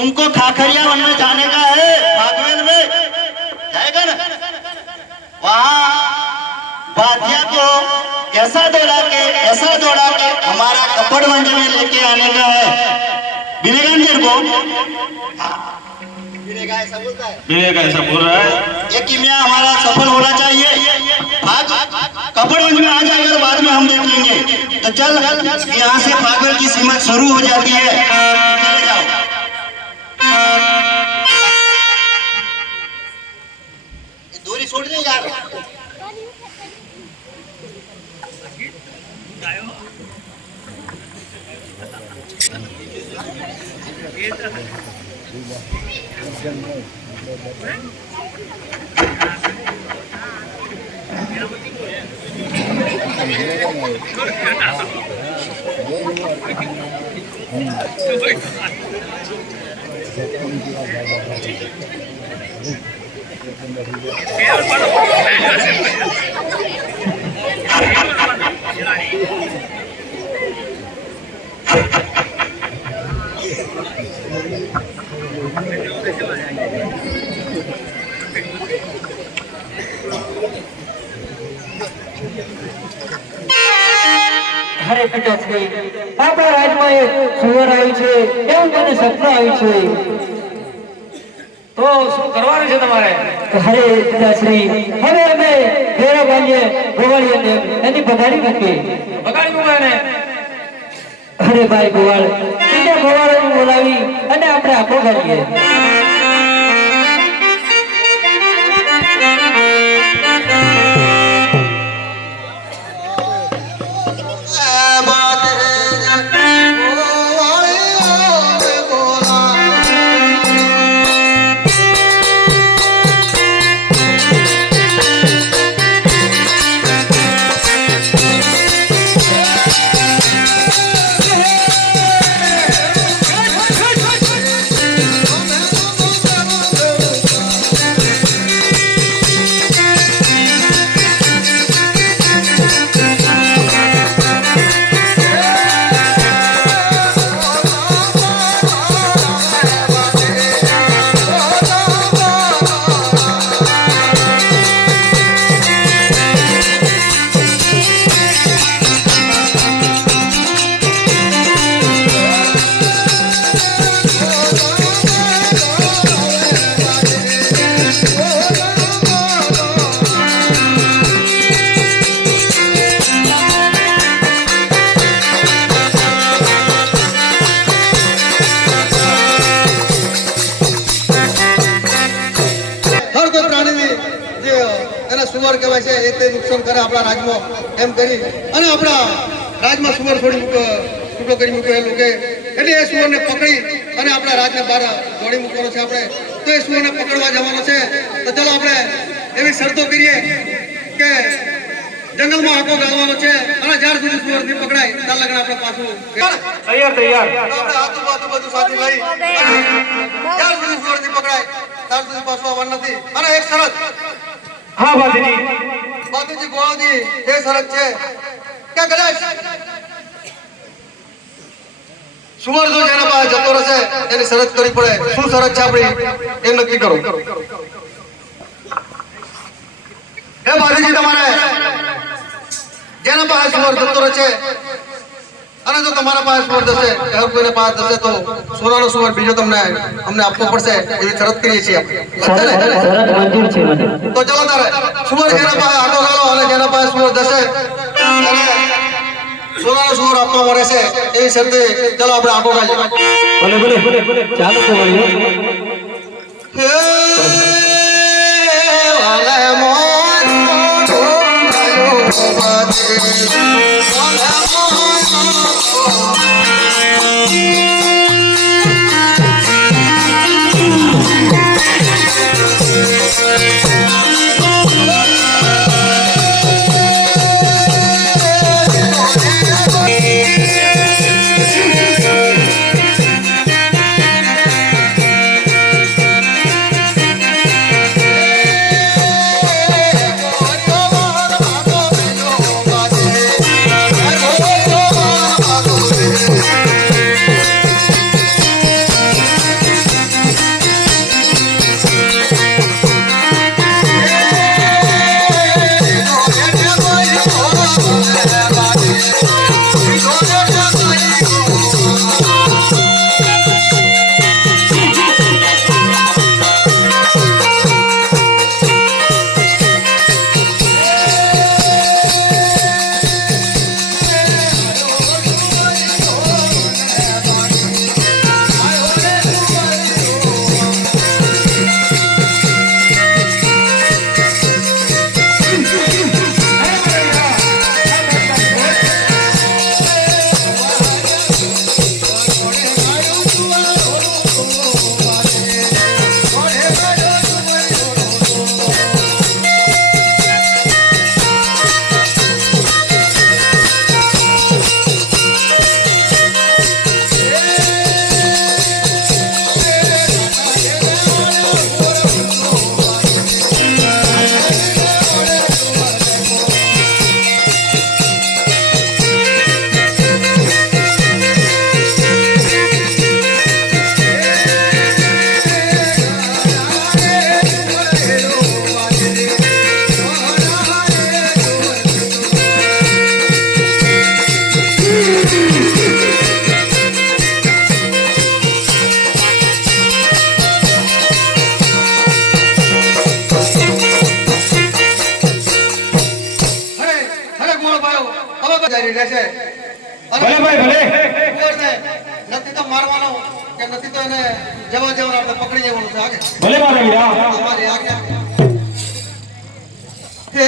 तुमको खाखरिया वन में जाने का है, बागवेल में जाएगा ना, वहाँ बाधिया को ऐसा दौड़ा के हमारा कपड़वंज में लेके आने का है। मिलेगा तेरे को? मिलेगा ऐसा बोलता है, मिलेगा ऐसा बोल रहा है। ये किमिया हमारा सफल होना चाहिए। भाग कपड़वंज में आ जाएगा तो बाद में हम देख लेंगे। तो चल, यहाँ से बागवेल की सीमा शुरू हो जाती है, चले जाओ। दूरी छोड़ दे यार। હરે પિતાશ્રી, આપણા રાજમાં એક સુવર આવ્યું છે એવું મને સપનું આવ્યું છે, તો શું કરવાનું છે તમારે? હરે પિતાશ્રી, હવે અમે ઘેરા બાંધીએ ગોવાળિયાને એની પગાડી મૂકી. બગાડી મૂકો એને. અરે ભાઈ ગોવાળ, બીજા ગોવાળોને બોલાવી અને આપણે આપો કરીએ. સુવર કહેવાય છે એ તે નુકસાન કરે આપણા રાજમાં એમ કરી અને આપણા રાજમાં સુવર છોડી છૂટો કરી મૂક્યો એ લોકો, એટલે એ સુવરને પકડી અને આપણા રાજને બહાર દોડી મૂકવાનો છે આપણે. તો એ સુવરને પકડવા જવાનો છે. તો ચલો આપણે એવી શરતો કરીએ કે જંગલમાં આંખો ગાળવાનો છે અને જ્યાર સુધી સુવર નહીં પકડાય ત્યાં લગન આપણે પાછું તૈયાર. આપણે આજુબાજુ બધું સાથે લઈ જ્યાર સુધી સુવર નહીં પકડાય ત્યાર સુધી પાછું આવવાનું નથી. અને એક શરત. હા બાજીજી. બાજુજી ગોળાજી એ શરત છે કે કદાચ સુવર જો જેના પાસે જતો રહેશે એની શરત કરવી પડે. શું શરત છે આપણી એ નક્કી કરો. એ બાજીજી તમારે જેના પાસે સુવર જતો રહેશે અને જો તમારા પાસે સુવર જશે હર કોઈને પાસે જશે તો સોનાનો સુવર બીજો તમને અમને આપવો પડશે એવી શરત કરીએ છીએ આપણે. તો ચલો તારે સુવર જેના પાસે આટો ગાળો અને જેના પાસે સુવર જશે અને સોનાનો સુવર આપવા મળે છે એવી શરતે ચલો આપણે આટો ગાળીએ. ભલે ચાલો કરી રહેશે અને ભલે ભાઈ ભલે સુવરને નથી તો મારવાનો કે નથી તો એને જવા દેવાનો, આપણે પકડી જવાનું છે આગળ. ભલે મારા વીરા અમારી આજ્ઞા. હે